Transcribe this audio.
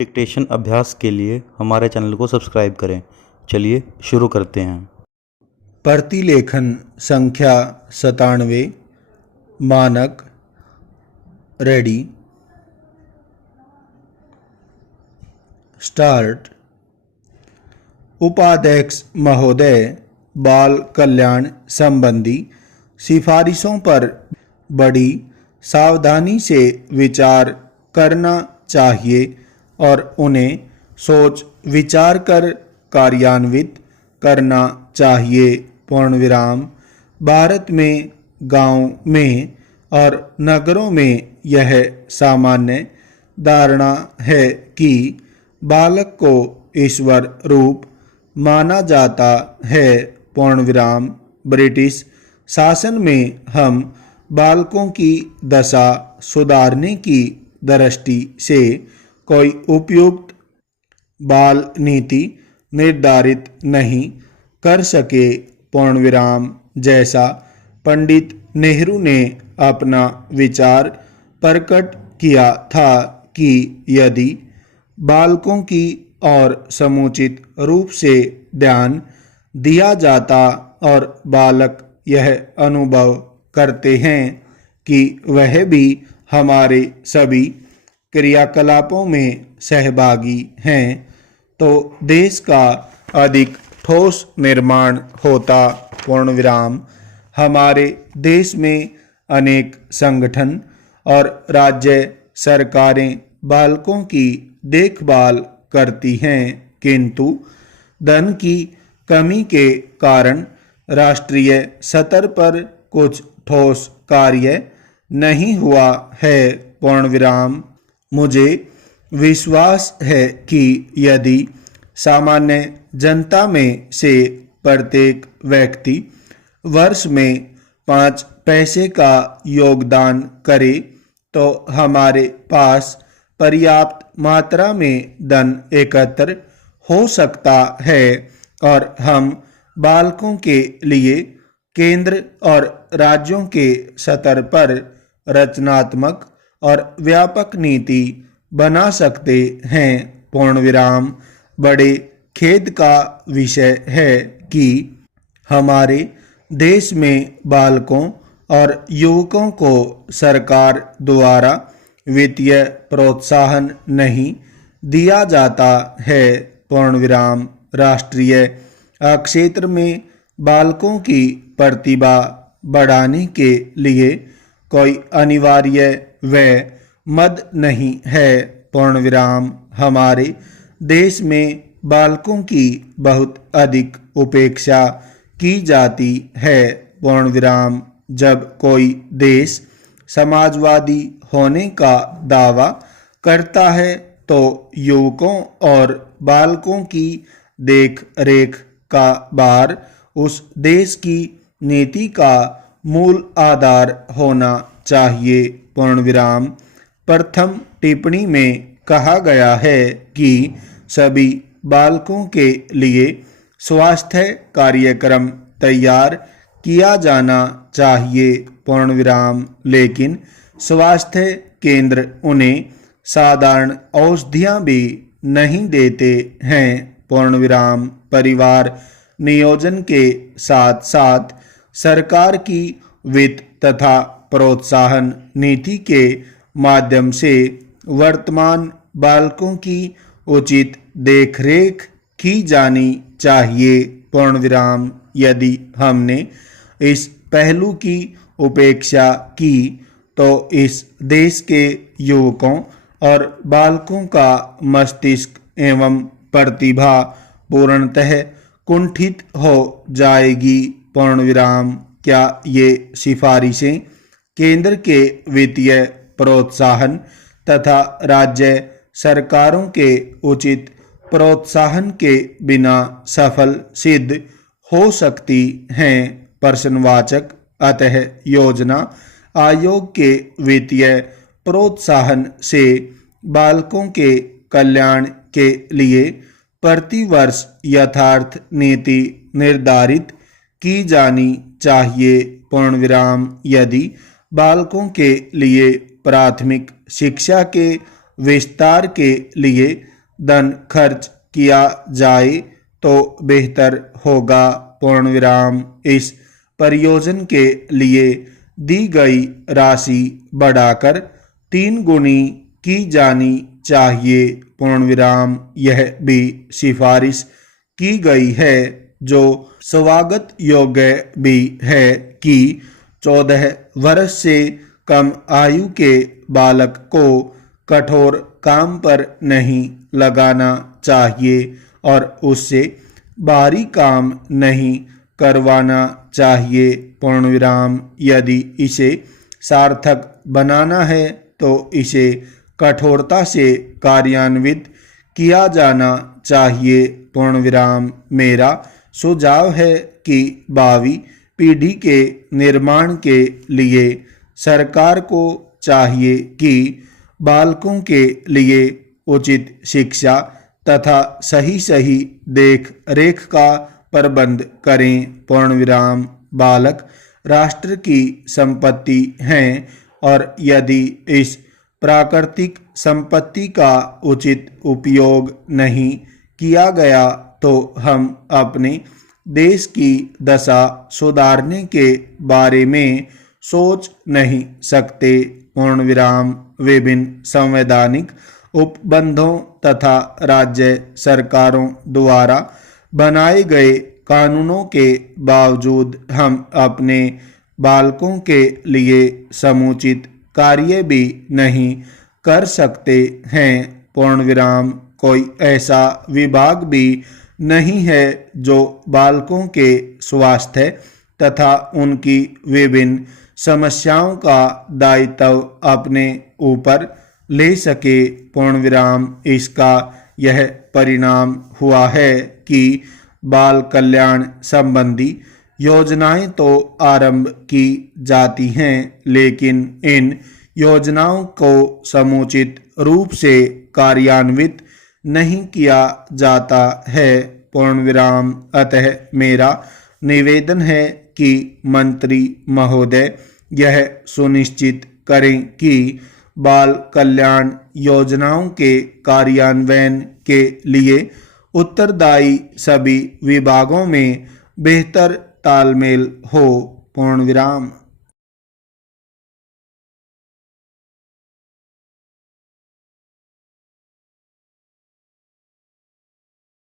Dictation अभ्यास के लिए हमारे चैनल को सब्सक्राइब करें। चलिए शुरू करते हैं। प्रतिलेखन संख्या 97। मानक रेडी स्टार्ट। उपाध्यक्ष महोदय, बाल कल्याण संबंधी सिफारिशों पर बड़ी सावधानी से विचार करना चाहिए और उन्हें सोच विचार कर कार्यान्वित करना चाहिए। पूर्णविराम। भारत में गांव में और नगरों में यह सामान्य धारणा है कि बालक को ईश्वर रूप माना जाता है। पूर्णविराम। ब्रिटिश शासन में हम बालकों की दशा सुधारने की दृष्टि से कोई उपयुक्त बाल नीति निर्धारित नहीं कर सके। पूर्णविराम। जैसा पंडित नेहरू ने अपना विचार प्रकट किया था कि यदि बालकों की और समुचित रूप से ध्यान दिया जाता और बालक यह अनुभव करते हैं कि वह भी हमारे सभी क्रियाकलापों में सहभागी हैं, तो देश का अधिक ठोस निर्माण होता। पूर्णविराम। हमारे देश में अनेक संगठन और राज्य सरकारें बालकों की देखभाल करती हैं, किंतु धन की कमी के कारण राष्ट्रीय स्तर पर कुछ ठोस कार्य नहीं हुआ है। पूर्णविराम। मुझे विश्वास है कि यदि सामान्य जनता में से प्रत्येक व्यक्ति वर्ष में 5 पैसे का योगदान करे तो हमारे पास पर्याप्त मात्रा में धन एकत्र हो सकता है और हम बालकों के लिए केंद्र और राज्यों के स्तर पर रचनात्मक और व्यापक नीति बना सकते हैं। पूर्णविराम। बड़े खेद का विषय है कि हमारे देश में बालकों और युवकों को सरकार द्वारा वित्तीय प्रोत्साहन नहीं दिया जाता है। पूर्णविराम। राष्ट्रीय क्षेत्र में बालकों की प्रतिभा बढ़ाने के लिए कोई अनिवार्य व्यय मद नहीं है। पूर्णविराम। हमारे देश में बालकों की बहुत अधिक उपेक्षा की जाती है। पूर्णविराम। जब कोई देश समाजवादी होने का दावा करता है तो युवकों और बालकों की देख रेख का भार उस देश की नीति का मूल आधार होना चाहिए। पूर्णविराम। प्रथम टिप्पणी में कहा गया है कि सभी बालकों के लिए स्वास्थ्य कार्यक्रम तैयार किया जाना चाहिए। पूर्णविराम। लेकिन स्वास्थ्य केंद्र उन्हें साधारण औषधियाँ भी नहीं देते हैं। पूर्णविराम। परिवार नियोजन के साथ साथ सरकार की वित्त तथा प्रोत्साहन नीति के माध्यम से वर्तमान बालकों की उचित देखरेख की जानी चाहिए। पूर्णविराम। यदि हमने इस पहलू की उपेक्षा की तो इस देश के युवकों और बालकों का मस्तिष्क एवं प्रतिभा पूर्णतः कुंठित हो जाएगी। पूर्णविराम। क्या ये सिफारिशें केंद्र के वित्तीय प्रोत्साहन तथा राज्य सरकारों के उचित प्रोत्साहन के बिना सफल सिद्ध हो सकती हैं? प्रश्नवाचक। अतः योजना आयोग के वित्तीय प्रोत्साहन से बालकों के कल्याण के लिए प्रतिवर्ष यथार्थ नीति निर्धारित की जानी चाहिए। पूर्णविराम। यदि बालकों के लिए प्राथमिक शिक्षा के विस्तार के लिए धन खर्च किया जाए तो बेहतर होगा। पूर्ण विराम। इस प्रयोजन के लिए दी गई राशि बढ़ाकर 3 गुनी की जानी चाहिए। पूर्ण विराम। यह भी सिफारिश की गई है, जो स्वागत योग्य भी है, कि 14 वर्ष से कम आयु के बालक को कठोर काम पर नहीं लगाना चाहिए और उससे भारी काम नहीं करवाना चाहिए। पूर्ण विराम। यदि इसे सार्थक बनाना है तो इसे कठोरता से कार्यान्वित किया जाना चाहिए। पूर्ण विराम। मेरा सुझाव है कि भावी पीढ़ी के निर्माण के लिए सरकार को चाहिए कि बालकों के लिए उचित शिक्षा तथा सही देख रेख का प्रबंध करें। पूर्ण विराम। बालक राष्ट्र की संपत्ति हैं और यदि इस प्राकृतिक संपत्ति का उचित उपयोग नहीं किया गया तो हम अपने देश की दशा सुधारने के बारे में सोच नहीं सकते। पूर्ण विराम। विभिन्न संवैधानिक उपबंधों तथा राज्य सरकारों द्वारा बनाए गए कानूनों के बावजूद हम अपने बालकों के लिए समुचित कार्य भी नहीं कर सकते हैं। पूर्ण विराम। कोई ऐसा विभाग भी नहीं है जो बालकों के स्वास्थ्य तथा उनकी विभिन्न समस्याओं का दायित्व अपने ऊपर ले सके। पूर्ण विराम। इसका यह परिणाम हुआ है कि बाल कल्याण संबंधी योजनाएं तो आरंभ की जाती हैं, लेकिन इन योजनाओं को समुचित रूप से कार्यान्वित नहीं किया जाता है। पूर्ण विराम। अतः मेरा निवेदन है कि मंत्री महोदय यह सुनिश्चित करें कि बाल कल्याण योजनाओं के कार्यान्वयन के लिए उत्तरदायी सभी विभागों में बेहतर तालमेल हो। पूर्ण विराम।